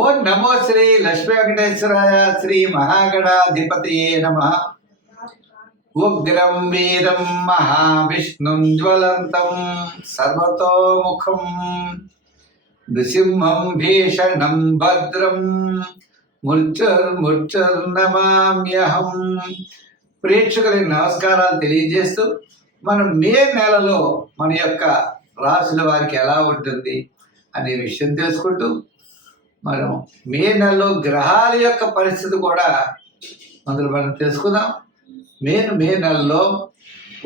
ఓం నమో శ్రీ లక్ష్మీ వెంకటేశ్వరాయ శ్రీ మహాగణాధిపతయే నమః. ఉగ్రం వీరం మహావిష్ణుం జ్వలంతం సర్వతోముఖం నృసింహం భీషణం భద్రం మృత్యుర్నమామ్యహం. ప్రేక్షకులకు నమస్కారాలు తెలియజేస్తూ మనం మే నెలలో మన యొక్క రాశుల వారికి ఎలా ఉంటుంది అనే విషయం తెలుసుకుంటూ మనం మే నెలలో గ్రహాల యొక్క పరిస్థితి కూడా మనం తెలుసుకుందాం. మే నెలలో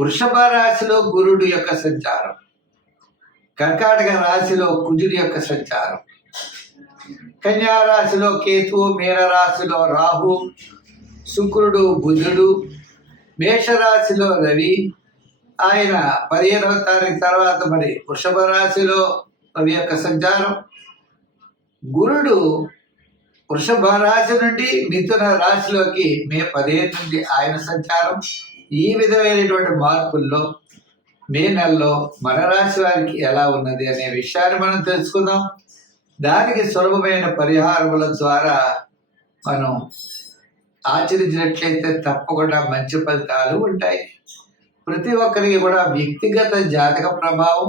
వృషభ రాశిలో గురుడు యొక్క సంచారం, కర్కాటక రాశిలో కుజుడి యొక్క సంచారం, కన్యా రాశిలో కేతువు, మీన రాశిలో రాహు, శుక్రుడు, బుధుడు, మేషరాశిలో రవి. ఆయన 15వ తారీఖు తర్వాత మరి వృషభ రాశిలో రవి యొక్క సంచారం. గురుడు వృషభ రాశి నుండి మిథున రాశిలోకి మే 15 నుండి ఆయన సంచారం. ఈ విధమైనటువంటి మార్పుల్లో మే నెలలో మన రాశి వారికి ఎలా ఉన్నది అనే విషయాన్ని మనం తెలుసుకుందాం. దానికి సులభమైన పరిహారముల ద్వారా మనం ఆచరించినట్లయితే తప్పకుండా మంచి ఫలితాలు ఉంటాయి. ప్రతి ఒక్కరికి కూడా వ్యక్తిగత జాతక ప్రభావం,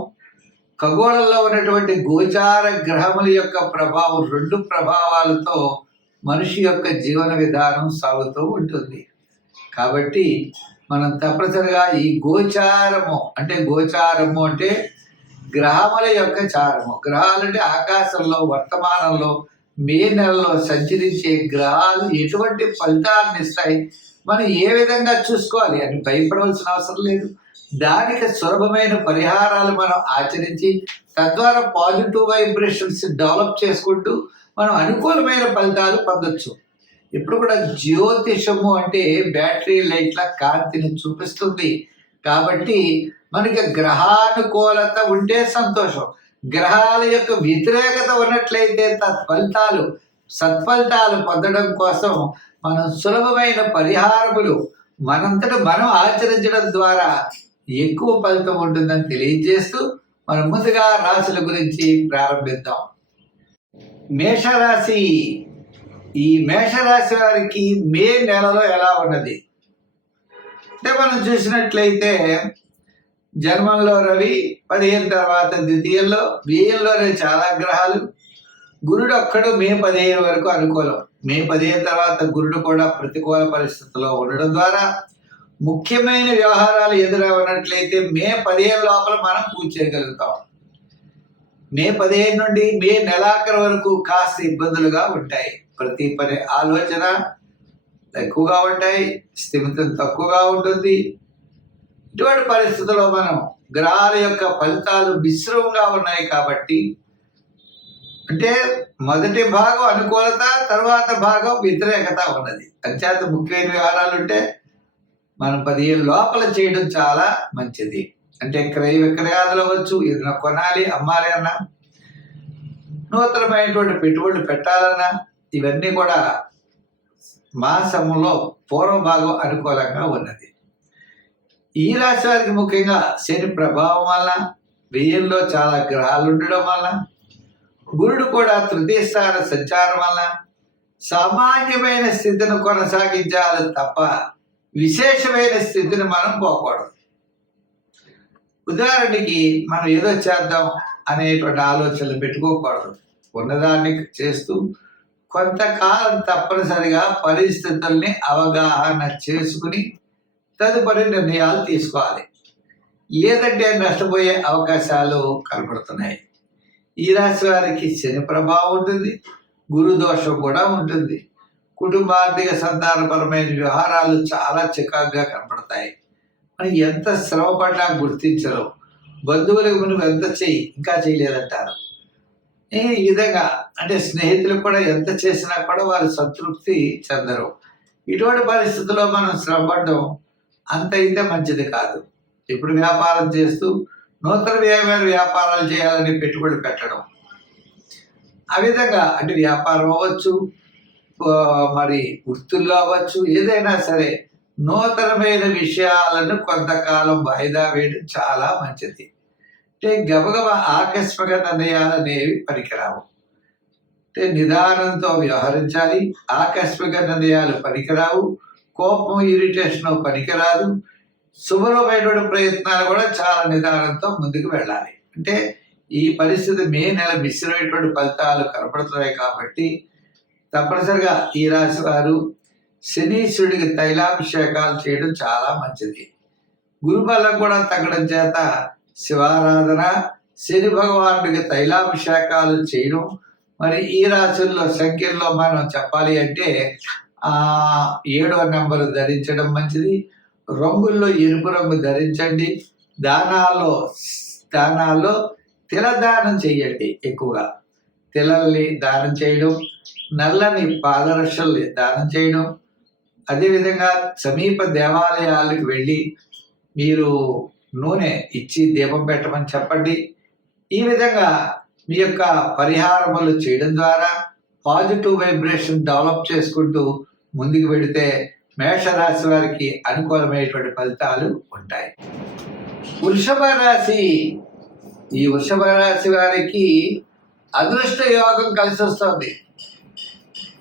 ఖగోళంలో ఉన్నటువంటి గోచార గ్రహముల యొక్క ప్రభావం, 2 ప్రభావాలతో మనిషి యొక్క జీవన విధానం సాగుతూ ఉంటుంది. కాబట్టి మనం తప్పనిసరిగా ఈ గోచారము అంటే గ్రహముల యొక్క చారము. గ్రహాలంటే ఆకాశంలో వర్తమానంలో మే నెలలో సంచరించే గ్రహాలు ఎటువంటి ఫలితాలను ఇస్తాయి, మనం ఏ విధంగా చూసుకోవాలి అని భయపడవలసిన అవసరం లేదు. దానికి సులభమైన పరిహారాలు మనం ఆచరించి తద్వారా పాజిటివ్ వైబ్రేషన్స్ డెవలప్ చేసుకుంటూ మనం అనుకూలమైన ఫలితాలు పొందొచ్చు. ఇప్పుడు కూడా జ్యోతిషము అంటే బ్యాటరీ లైట్ల కాంతిని చూపిస్తుంది. కాబట్టి మనకి గ్రహానుకూలత ఉంటే సంతోషం, గ్రహాల యొక్క వ్యతిరేకత ఉన్నట్లయితే సత్ఫలితాలు పొందడం కోసం మనం సులభమైన పరిహారములు మనంతటా మనం ఆచరించడం ద్వారా ఎక్కువ ఫలితం ఉంటుందని తెలియజేస్తూ మనం ముందుగా రాశుల గురించి ప్రారంభిద్దాం. మేషరాశి. ఈ మేషరాశి వారికి మే నెలలో ఎలా ఉన్నది అంటే మనం చూసినట్లయితే జన్మంలో రవి, 15 తర్వాత ద్వితీయంలో, వ్యయంలోనే చాలా గ్రహాలు. గురుడు ఒక్కడు మే 15 వరకు అనుకూలం. మే 15 తర్వాత గురుడు కూడా ప్రతికూల పరిస్థితుల్లో ఉండడం ద్వారా ముఖ్యమైన వ్యవహారాలు ఎదురవనట్లయితే మే 15 లోపల మనం పూర్తి చేయగలుగుతాం. మే 15 నుండి మే నెలాఖరు వరకు కాస్త ఇబ్బందులుగా ఉంటాయి. ప్రతి పని ఆలోచన ఎక్కువగా ఉంటాయి, స్థిమితం తక్కువగా ఉంటుంది. ఇటువంటి పరిస్థితుల్లో మనం గ్రహాల యొక్క ఫలితాలు మిశ్రమంగా ఉన్నాయి. కాబట్టి అంటే మొదటి భాగం అనుకూలత, తర్వాత భాగం వ్యతిరేకత ఉన్నది. అంచేత ముఖ్యమైన వ్యవహారాలు ఉంటే మనం 15 లోపల చేయడం చాలా మంచిది. అంటే క్రయ విక్రయాలు అవ్వచ్చు, ఏదైనా కొనాలి, అమ్మాలి అన్నా, నూతనమైనటువంటి పెట్టుబడులు పెట్టాలన్నా, ఇవన్నీ కూడా మాసంలో పూర్వభాగం అనుకూలంగా ఉన్నది. ఈ రాశి వారికి ముఖ్యంగా శని ప్రభావం వల్ల, వ్యయంలో చాలా గ్రహాలు ఉండడం వల్ల, గురుడు కూడా తృతీయ స్థాన సంచారం వల్ల సామాన్యమైన స్థితిని కొనసాగించాలి తప్ప విశేషమైన స్థితిని మనం పోకూడదు. ఉదాహరణకి మనం ఏదో చేద్దాం అనేటువంటి ఆలోచనలు పెట్టుకోకూడదు. ఉన్నదాన్ని చేస్తూ కొంతకాలం తప్పనిసరిగా పరిస్థితుల్ని అవగాహన చేసుకుని తదుపరి నిర్ణయాలు తీసుకోవాలి. లేదంటే నష్టపోయే అవకాశాలు కనపడుతున్నాయి. ఈ రాశి వారికి శని ప్రభావం ఉంటుంది, గురు దోషం కూడా ఉంటుంది. కుటుంబార్థిక సంతానపరమైన వ్యవహారాలు చాలా చికాకుగా కనపడతాయి. మనం ఎంత శ్రమపడ్డా గుర్తించరు. బంధువులకు నువ్వు ఎంత చెయ్యి, ఇంకా చేయలేదంటారు. ఈ విధంగా అంటే స్నేహితులు కూడా ఎంత చేసినా కూడా వారు సంతృప్తి చెందరు. ఇటువంటి పరిస్థితుల్లో మనం శ్రమపడడం అంత అయితే మంచిది కాదు. ఇప్పుడు వ్యాపారం చేస్తూ నూతన వ్యాపారాలు చేయాలని పెట్టుబడి పెట్టడం, ఆ విధంగా అంటే వ్యాపారం అవ్వచ్చు, మరి వృత్తుల్లో అవ్వచ్చు, ఏదైనా సరే నూతనమైన విషయాలను కొంతకాలం వాయిదా వేయడం చాలా మంచిది. అంటే గబగబ ఆకస్మిక నిర్ణయాలు అనేవి పనికిరావు. అంటే నిదానంతో వ్యవహరించాలి. ఆకస్మిక నిర్ణయాలు పనికిరావు. కోపం, ఇరిటేషన్ పనికిరాదు. శుభ్రమైనటువంటి ప్రయత్నాలు కూడా చాలా నిదానంతో ముందుకు వెళ్ళాలి. అంటే ఈ పరిస్థితి మే నెల మిశ్రమైనటువంటి ఫలితాలు కనపడుతున్నాయి కాబట్టి తప్పనిసరిగా ఈ రాశి వారు శనీశ్వరుడికి తైలాభిషేకాలు చేయడం చాలా మంచిది. గురుబలం కూడా తగ్గడం చేత శివారాధన, శని భగవానుడికి తైలాభిషేకాలు చేయడం. మరి ఈ రాశుల్లో సంఖ్యల్లో మనం చెప్పాలి అంటే 7వ నెంబరు ధరించడం మంచిది. రంగుల్లో ఎరుపు రంగు ధరించండి. దానాల్లో తిల దానం చేయండి. ఎక్కువగా తిలల్ని దానం చేయడం, నల్లని పాదరక్షల్ని దానం చేయడం. అదేవిధంగా సమీప దేవాలయాలకు వెళ్ళి మీరు నూనె ఇచ్చి దీపం పెట్టమని చెప్పండి. ఈ విధంగా మీ యొక్క పరిహారములు చేయడం ద్వారా పాజిటివ్ వైబ్రేషన్ డెవలప్ చేసుకుంటూ ముందుకు వెళితే మేషరాశి వారికి అనుకూలమైనటువంటి ఫలితాలు ఉంటాయి. వృషభ రాశి. ఈ వృషభ రాశి వారికి అదృష్ట యోగం కలిసి వస్తుంది.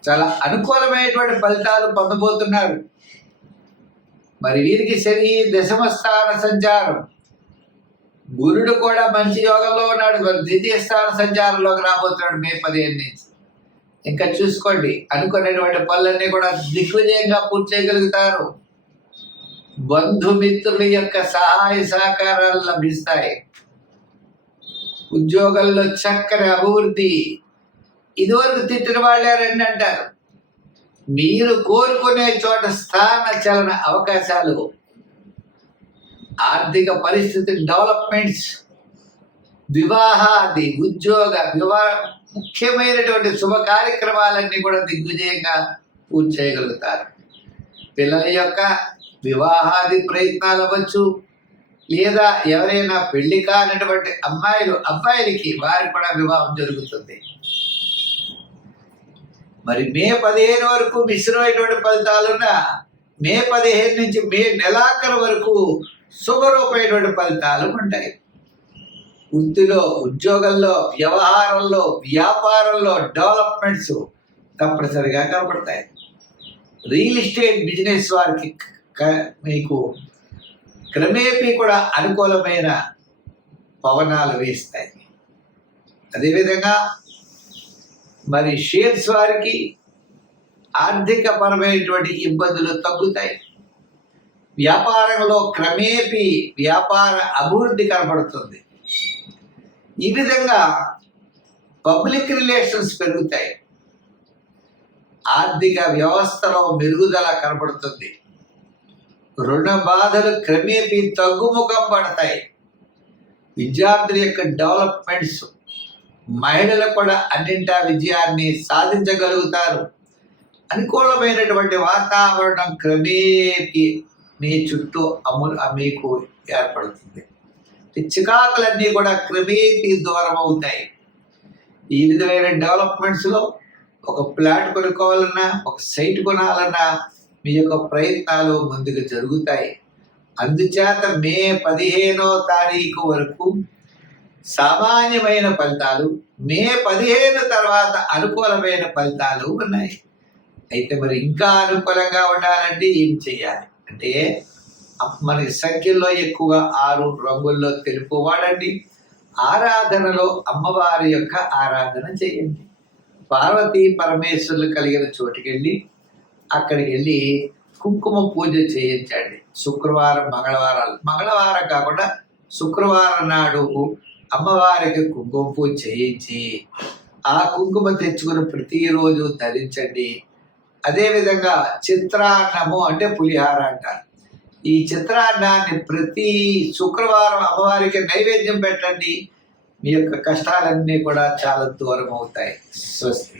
చాలా అనుకూలమైనటువంటి ఫలితాలు పొందబోతున్నారు. మరి వీరికి శని దశమ స్థాన సంచారం, గురుడు కూడా మంచి యోగంలో ఉన్నాడు. ద్వితీయ స్థాన సంచారంలోకి రాబోతున్నాడు మే 15 నుంచి. ఇంకా చూసుకోండి, అనుకునేటువంటి పనులన్నీ కూడా దిగ్విజయంగా పూర్తి చేయగలుగుతారు. బంధుమిత్రుల యొక్క సహాయ సహకారాలు లభిస్తాయి. ఉద్యోగంలో చక్కని అభివృద్ధి. ఇదివరకు తిట్టిన వాళ్ళే రండి అంటారు. మీరు కోరుకునే చోట స్థాన చలన అవకాశాలు, ఆర్థిక పరిస్థితి డెవలప్మెంట్స్, వివాహాది, ఉద్యోగ, ముఖ్యమైనటువంటి శుభ కార్యక్రమాలన్నీ కూడా దిగ్విజయంగా పూర్తి చేయగలుగుతారు. పిల్లల యొక్క వివాహాది ప్రయత్నాలు అవ్వచ్చు, లేదా ఎవరైనా పెళ్లి కానటువంటి అబ్బాయిలకి వారికి కూడా వివాహం జరుగుతుంది. మరి మే 15 వరకు మిశ్రమైనటువంటి ఫలితాలున్న మే 15 నుంచి మే నెలాఖరు వరకు శుభరూపమైనటువంటి ఫలితాలు ఉంటాయి. వృత్తిలో, ఉద్యోగంలో, వ్యవహారంలో, వ్యాపారంలో డెవలప్మెంట్స్ తప్పనిసరిగా కనపడతాయి. రియల్ ఎస్టేట్ బిజినెస్ వారికి మీకు క్రమేపీ కూడా అనుకూలమైన పవనాలు వీస్తాయి. అదేవిధంగా మరి షేర్స్ వారికి ఆర్థిక పరమైనటువంటి ఇబ్బందులు తగ్గుతాయి. వ్యాపారంలో క్రమేపీ వ్యాపార అభివృద్ధి కనపడుతుంది. ఈ విధంగా పబ్లిక్ రిలేషన్స్ పెరుగుతాయి. ఆర్థిక వ్యవస్థలో మెరుగుదల కనపడుతుంది. రుణ బాధలు క్రమేపీ తగ్గుముఖం పడతాయి. విద్యార్థుల యొక్క డెవలప్మెంట్స్, మహిళలు కూడా అన్నింటా విజయాన్ని సాధించగలుగుతారు. అనుకూలమైనటువంటి వాతావరణం క్రమేపీ మీ చుట్టూ మీకు ఏర్పడుతుంది. చికాకులన్నీ కూడా క్రమేపీ దూరం అవుతాయి. ఈ విధమైన డెవలప్మెంట్స్లో ఒక ప్లాట్ కొనుక్కోవాలన్నా, ఒక సైట్ కొనాలన్నా మీ యొక్క ప్రయత్నాలు ముందుకు జరుగుతాయి. అందుచేత మే 15వ తారీఖు వరకు సామాన్యమైన ఫలితాలు, మే 15 తర్వాత అనుకూలమైన ఫలితాలు ఉన్నాయి. అయితే మరి ఇంకా అనుకూలంగా ఉండాలంటే ఏం చేయాలి అంటే, మనకి సంఖ్యల్లో ఎక్కువగా 6 రంగుల్లో తెలుపు వాడండి. ఆరాధనలో అమ్మవారి యొక్క ఆరాధన చేయండి. పార్వతీ పరమేశ్వరులు కలిగిన చోటుకి వెళ్ళి అక్కడికి వెళ్ళి కుంకుమ పూజ చేయించండి. శుక్రవారం, మంగళవారం కాకుండా శుక్రవారం నాడు అమ్మవారికి కుంకుమ పూజ చేయించి ఆ కుంకుమ తెచ్చుకుని ప్రతిరోజు ధరించండి. అదేవిధంగా చిత్రాన్నము అంటే పులిహార అంటారు. ఈ చిత్రాన్నాన్ని ప్రతి శుక్రవారం అమ్మవారికి నైవేద్యం పెట్టండి. మీ యొక్క కష్టాలన్నీ కూడా చాలా దూరం అవుతాయి. స్వస్తి.